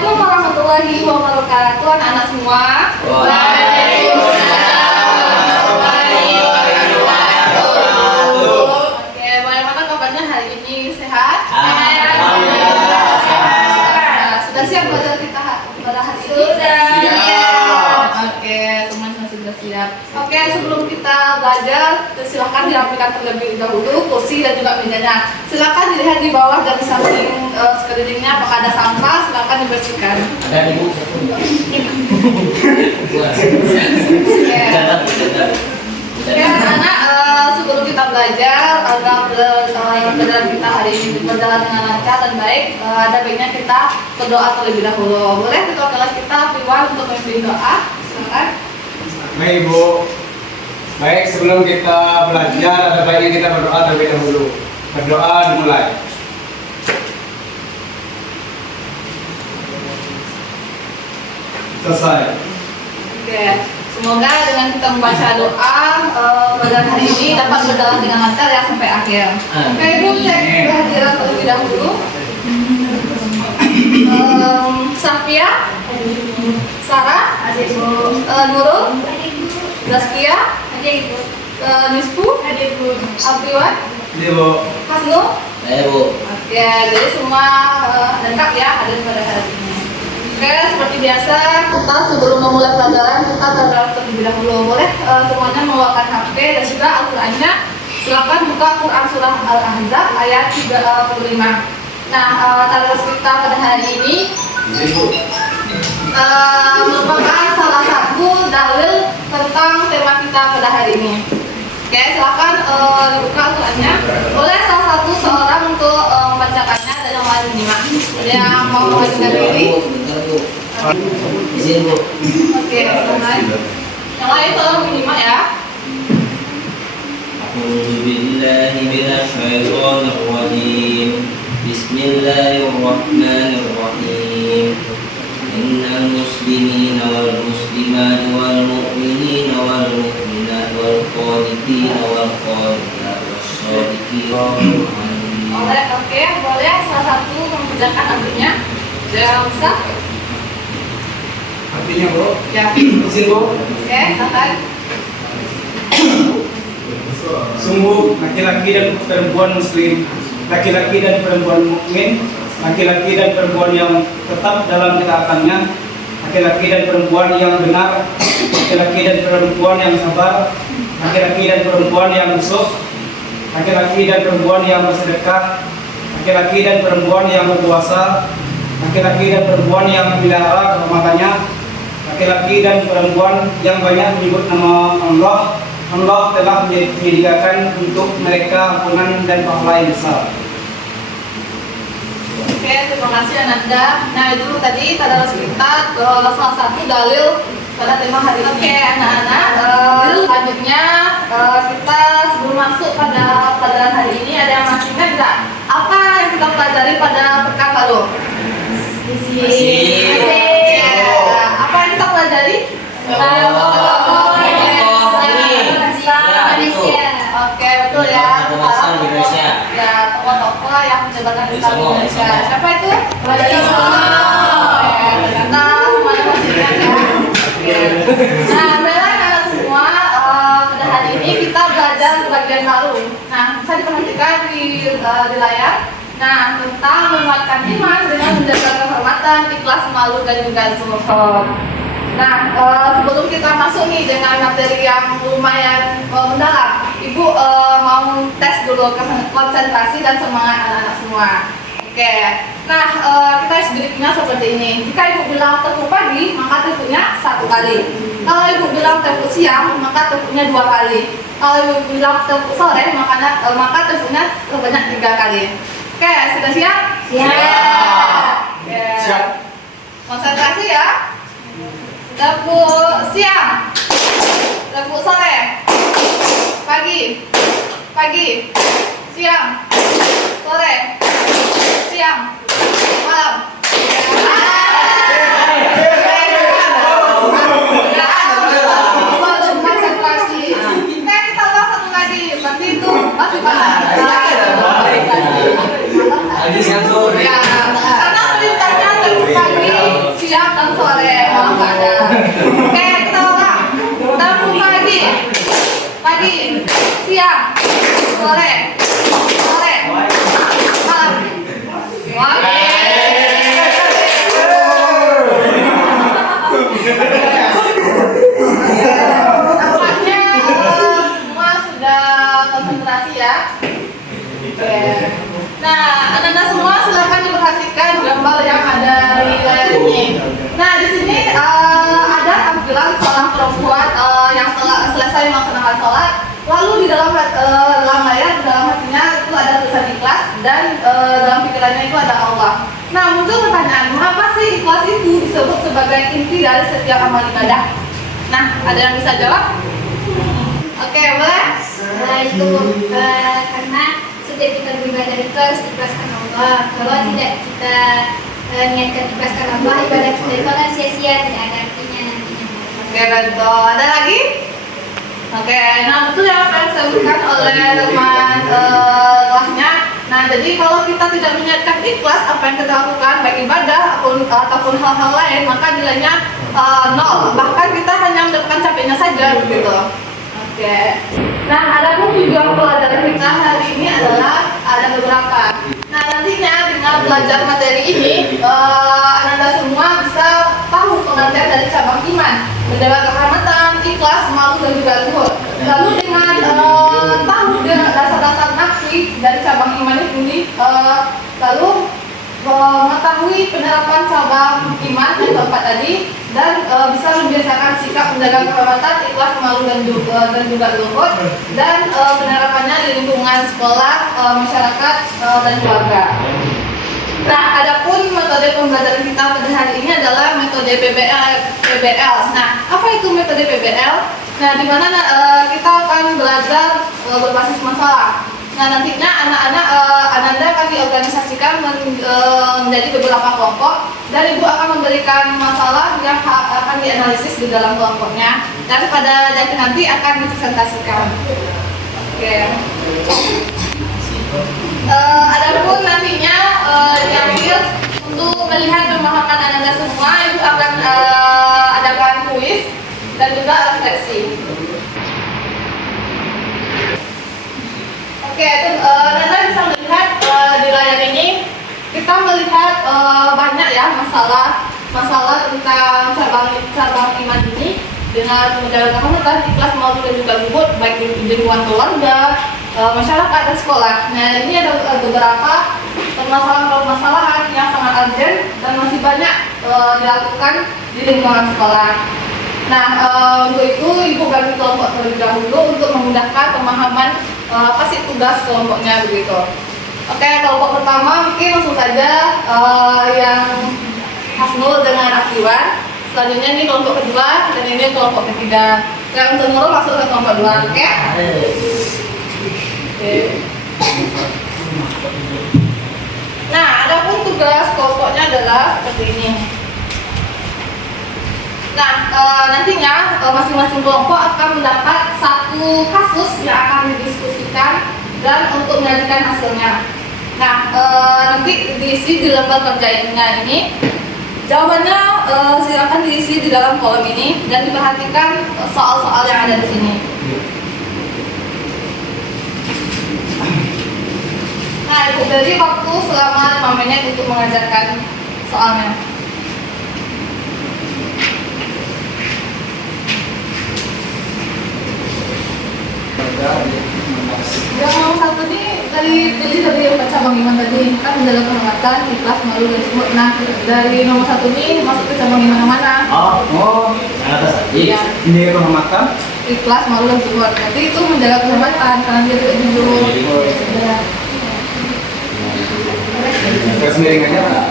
Assalamualaikum warahmatullahi wabarakatuh, anak-anak semua. Oke, bagaimana kabarnya hari ini? Sehat? Sudah siap belajar kita pada hari ini? Oke, teman-teman sudah siap. Oke, sebelum kita belajar, silakan dirapikan terlebih dahulu kursi dan juga mejanya. Silakan dilihat di bawah dan di samping sekelilingnya apakah ada sampah, silakan dibersihkan. Ada ibu. Oke, anak-anak, sebelum kita belajar agar pelajaran kita hari ini berjalan dengan lancar dan baik, ada baiknya kita berdoa terlebih dahulu. Boleh ketua kelas kita Piwan untuk memimpin doa? Silakan. Baik Ibu. Baik, sebelum kita belajar ada baiknya kita berdoa terlebih dahulu. Berdoa dimulai. Selesai. Oke, semoga dengan kita membaca doa pelajaran hari ini dapat berjalan dengan lancar ya sampai akhir. Oke, Ibu cek kehadiran terlebih dahulu. Safia, Sarah, Nurul, Zaskia, Nisfu, Apriwan, Ibu. Hasnul. Ibu. Oke, jadi semua lengkap ya hadir pada hari ini. Oke, seperti biasa kita sebelum memulai pelajaran kita terlebih dahulu. Boleh semuanya membawakan HP dan juga Al-Qur'annya. Silakan buka Quran surah Al-Ahzab ayat 35. Nah, tadarus kita pada hari ini merupakan salah satu dalil tentang tema kita pada hari ini. Oke, silakan dibuka Al-Qur'annya. Boleh salah satu seorang untuk membacakannya dan yang lain menyimak. Ada yang mau mengajukan diri? Izin Bu. Oke, mulai. Yang lain tolong menyimak ya. A'udzu billahi minasy syaithanir rajim. Bismillahirrahmanirrahim. Innal muslimina wal muslimati wal mu'minina wal mu'minati wal qanitina wal qanitat wash-shadiqina Oke, boleh salah satu membacakan artinya. Jangan usah. Artinya Bu. Ya. Izin Bu. Oke, silakan. Sungguh laki-laki dan perempuan muslim, laki-laki dan perempuan mukmin, laki-laki dan perempuan yang tetap dalam ketaatannya, laki-laki dan perempuan yang benar, laki-laki dan perempuan yang sabar, laki-laki dan perempuan yang busuk, laki-laki dan perempuan yang bersedekah, laki-laki dan perempuan yang berpuasa, laki-laki dan perempuan yang memelihara kehormatannya, laki-laki dan perempuan yang banyak menyebut nama Allah. Allah telah menyediakan untuk mereka ampunan dan pahala yang besar. Oke, terima kasih Ananda. Nah, itu tadi tadarus kita salah satu dalil pada tema hari ini. Oke, anak-anak, selanjutnya kita sebelum masuk pada pelajaran hari ini ada yang masih ingat nggak? Apa yang kita pelajari pada pekan lalu? Apa yang kita pelajari? Oke, betul ya. Ya, tokoh-tokoh yang menyebarkan Islam di Indonesia. Siapa itu? Ternyata semuanya masih ingat ya. Nah, baiklah anak semua, pada hari ini kita belajar bagian baru. Nah, bisa diperhatikan di layar. Nah, tentang menguatkan iman dengan menjaga kehormatan, ikhlas, malu, dan juga zuhud. Nah, sebelum kita masuk nih dengan materi yang lumayan mendalam, Ibu mau tes dulu konsentrasi dan semangat anak-anak semua. Oke, nah kita sedikitnya seperti ini. Jika Ibu bilang tepuk pagi, maka tepuknya 1 kali. Kalau Ibu bilang tepuk siang, maka tepuknya 2 kali. Kalau Ibu bilang tepuk sore, maka tepuknya sebanyak 3 kali. Oke, sudah siap? Siap. Oke. Siap. Konsentrasi ya. Tepuk siang, tepuk sore, pagi, siang, sore, siang, malam. Konsentrasi. Kita ulang 1 lagi. Berarti itu masih banyak. Lagi siang sore. Ya, karena perintahnya tepuk pagi, Oke. Nah, anda semua silakan diperhatikan gambar yang ada di layar ini. Nah, di sini ada tampilan seorang perempuan yang setelah selesai melaksanakan sholat. Lalu di dalam layar, di dalam hatinya itu ada tulisan ikhlas dan dalam pikirannya itu ada Allah. Nah, muncul pertanyaan, mengapa sih ikhlas itu disebut sebagai inti dari setiap amal ibadah? Nah, ada yang bisa jawab? Oke, boleh? Itu karena setiap kita beribadah itu harus ikhlaskan Allah. Kalau tidak kita niatkan ikhlaskan Allah, ibadah kita itu akan sia-sia, tidak ada artinya nantinya. Oke, betul. Ada lagi? Oke, nah betul yang apa yang disebutkan oleh teman kelasnya. Nah, jadi kalau kita tidak meniatkan ikhlas apa yang kita lakukan, baik ibadah ataupun hal-hal lain, maka nilainya nol. Bahkan kita hanya mendapatkan capeknya saja, begitu. Oke. Nah, ada pun tujuan pelajaran kita hari ini adalah ada beberapa. Nah, nantinya dengan belajar materi ini, Anda semua bisa tahu pengertian dari cabang iman, menjaga kehormatan, ikhlas, malu dan juga zuhud. Lalu dengan tahu dengan dasar-dasar nafi dari cabang iman ini, lalu mengetahui penerapan cabang iman yang keempat tadi, dan bisa membiasakan sikap menjaga kehormatan, ikhlas, malu dan juga zuhud, dan penerapannya di lingkungan sekolah, masyarakat dan keluarga. Nah, adapun metode pembelajaran kita pada hari ini adalah metode PBL. Nah, apa itu metode PBL? Nah, di mana kita akan belajar berbasis masalah. Nah, nantinya Ananda akan diorganisasikan menjadi beberapa kelompok, dan Ibu akan memberikan masalah yang akan dianalisis di dalam kelompoknya, dan pada nanti akan dipresentasikan. Oke. Adapun nantinya diambil untuk melihat pemahaman Ananda semua, Ibu akan adakan kuis dan juga refleksi. Oke, Anda bisa melihat di layar ini kita melihat banyak ya masalah tentang cabang iman ini, dengan menjaga kehormatan, ikhlas, malu dan juga zuhud, baik di lingkungan keluarga, masyarakat dan sekolah. Nah, ini ada beberapa permasalahan yang sangat urgent dan masih banyak dilakukan di lingkungan sekolah. Nah, untuk itu Ibu bagi kelompok terlebih dahulu untuk memudahkan pemahaman apa sih tugas kelompoknya begitu. Oke, kelompok pertama mungkin langsung saja yang Hasnul dengan Akiwan. Selanjutnya ini kelompok kedua dan ini kelompok ketiga. Yang untuk Nurul masuk ke kelompok 2, oke? Oke. Nah, adapun tugas kelompoknya adalah seperti ini. Nah, nantinya masing-masing kelompok akan mendapat satu kasus yang akan didiskusikan dan untuk menyajikan hasilnya. Nah, nanti diisi di lembar kerjanya ini. Jawabannya silakan diisi di dalam kolom ini dan diperhatikan soal-soal yang ada di sini. Nah, Ibu beri waktu selama 5 menit untuk mengajarkan soalnya. Yang nomor 1 ini dari yang cabang iman tadi kan menjaga kehormatan, ikhlas, malu dan zuhud. Nah, dari nomor 1 ini masuk ke cabang iman yang mana? Yang atas tadi. Ya, Ini kehormatan. ikhlas, malu dan zuhud. Nanti itu menjaga kehormatan karena dia tidak jujur. Ya. Terus miring aja Pak.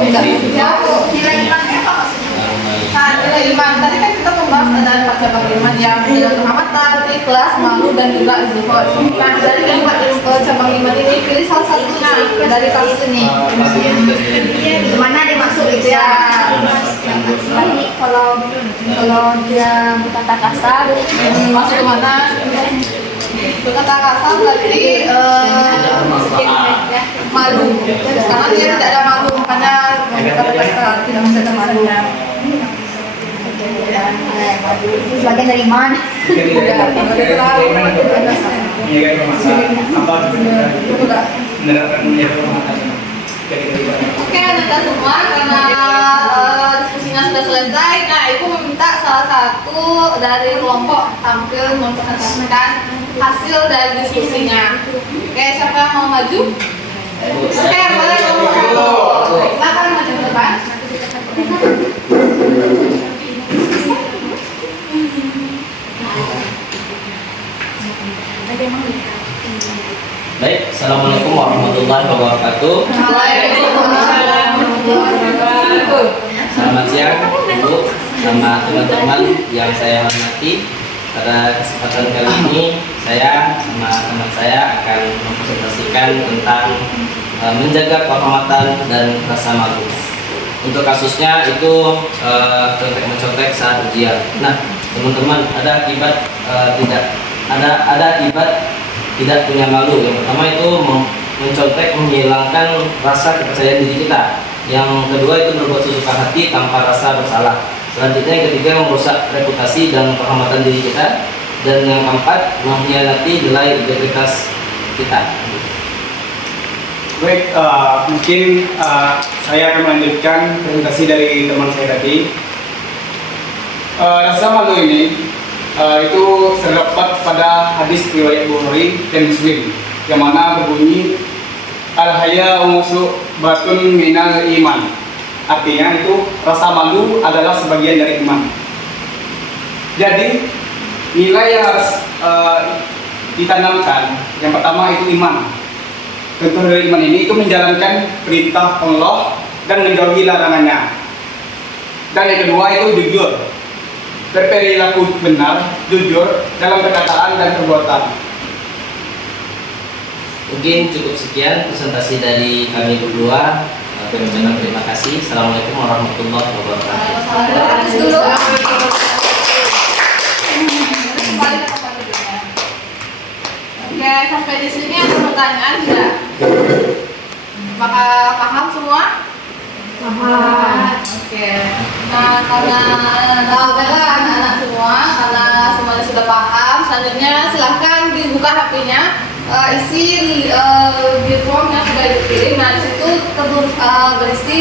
Nilai imannya apa maksudnya? Nah, nilai iman tadi kan kita membahas ada 4 cabang iman yang menjaga kehormatan, ikhlas, malu dan juga zuhud. Nah, dari keempat cabang iman ini pilih salah satunya dari tabel ini. Mana dimaksud itu Ya, kalau dia berkata kasar, masuk ke mana? Berkata kasar berarti malu. Karena dia tidak ada malu, makanya berkata kasar, tidak bisa malu. sebagian dari iman. Oke, Anda semua karena diskusinya sudah selesai. Nah, Ibu meminta minta salah satu dari kelompok tampil mempresentasikan hasil dari diskusinya. Oke, siapa yang mau maju? Oke, boleh kelompok satu. Silakan maju ke depan. Baik, Assalamualaikum warahmatullahi wabarakatuh. Waalaikumsalam warahmatullahi wabarakatuh. Selamat siang, Ibu, sama teman-teman yang saya hormati. Pada kesempatan kali ini, saya sama teman saya akan mempresentasikan tentang menjaga kehormatan dan rasa malu. Untuk kasusnya itu contek mencontek saat ujian. Nah, teman-teman, ada akibat tidak punya malu. Yang pertama itu mencontek menghilangkan rasa kepercayaan diri kita. Yang kedua itu berbuat sesuka hati tanpa rasa bersalah. Selanjutnya yang ketiga merusak reputasi dan kehormatan diri kita. Dan yang keempat mengkhianati nilai integritas kita. Baik, mungkin saya akan melanjutkan presentasi dari teman saya tadi. Rasa malu ini itu terdapat pada hadis riwayat Bukhari dan Muslim yang mana berbunyi al-haya musuh batun minal iman. Artinya itu rasa malu adalah sebagian dari iman. Jadi nilai yang harus ditanamkan yang pertama itu iman. Contoh dari iman ini itu menjalankan perintah Allah dan menjauhi larangannya. Dan yang kedua itu jujur, berperilaku benar, jujur dalam perkataan dan perbuatan. Mungkin cukup sekian presentasi dari kami berdua. Kami ucapkan terima kasih. Assalamualaikum warahmatullahi wabarakatuh. Oke, sampai di sini ada pertanyaan tidak? Apakah paham semua? Paham. Oke. Nah, karena anak-anak semua, karena semuanya sudah paham, selanjutnya silahkan dibuka HP-nya, isi di form yang sudah dikirim. Nah, di situ berisi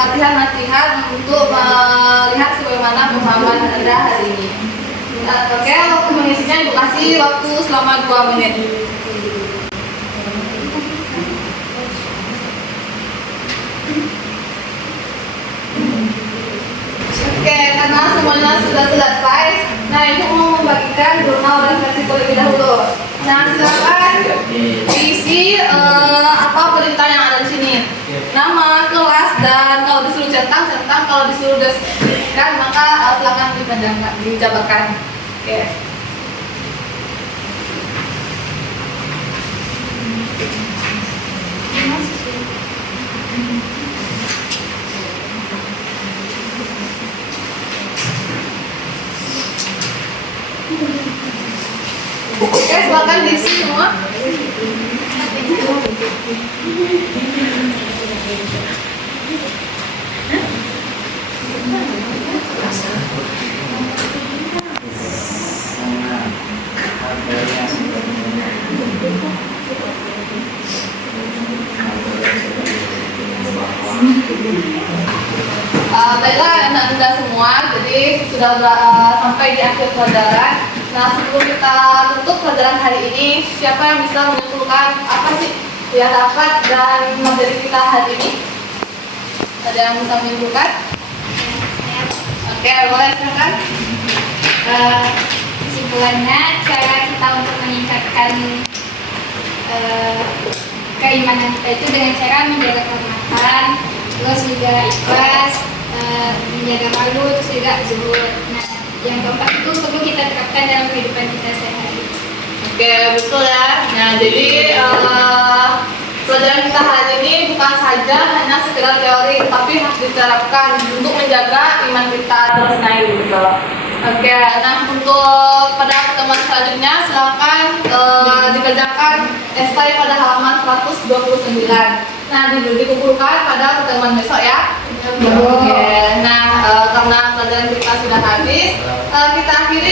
latihan-latihan untuk melihat sebagaimana pemahaman Anda hari ini. Oke, waktu mengisinya Ibu kasih waktu selama 2 menit. Oke, karena semuanya sudah selesai, nah Ibu mau membagikan jurnal dan versi terlebih dahulu. Nah, silakan diisi apa perintah yang ada di sini. Nama, kelas, dan kalau disuruh centang, kalau disuruh deskripsikan, maka silakan dijabarkan. Oke. Oke, silakan diisi semua. Baiklah Anda semua, jadi sudah sampai di akhir pelajaran. Nah, sebelum kita tutup pelajaran hari ini, siapa yang bisa menyimpulkan apa sih yang dapat dan materi kita hari ini? Ada yang bisa menyimpulkan? Oke, boleh silakan. Kesimpulannya, cara kita untuk meningkatkan keimanan kita itu dengan cara menjaga kehormatan, terus juga ikhlas, menjaga malu, terus juga zuhud. Nah, yang keempat itu perlu kita terapkan dalam kehidupan kita sehari-hari. Oke, betul ya. Nah, jadi pelajaran kita hari ini bukan saja hanya sekedar teori, tapi harus diterapkan untuk menjaga iman kita terus naik gitu. Oke, nah untuk pada pertemuan selanjutnya silakan dikerjakan esai pada halaman 129. Nah, dikumpulkan pada pertemuan besok ya. Oke, nah karena pelajaran kita sudah habis, kita akhiri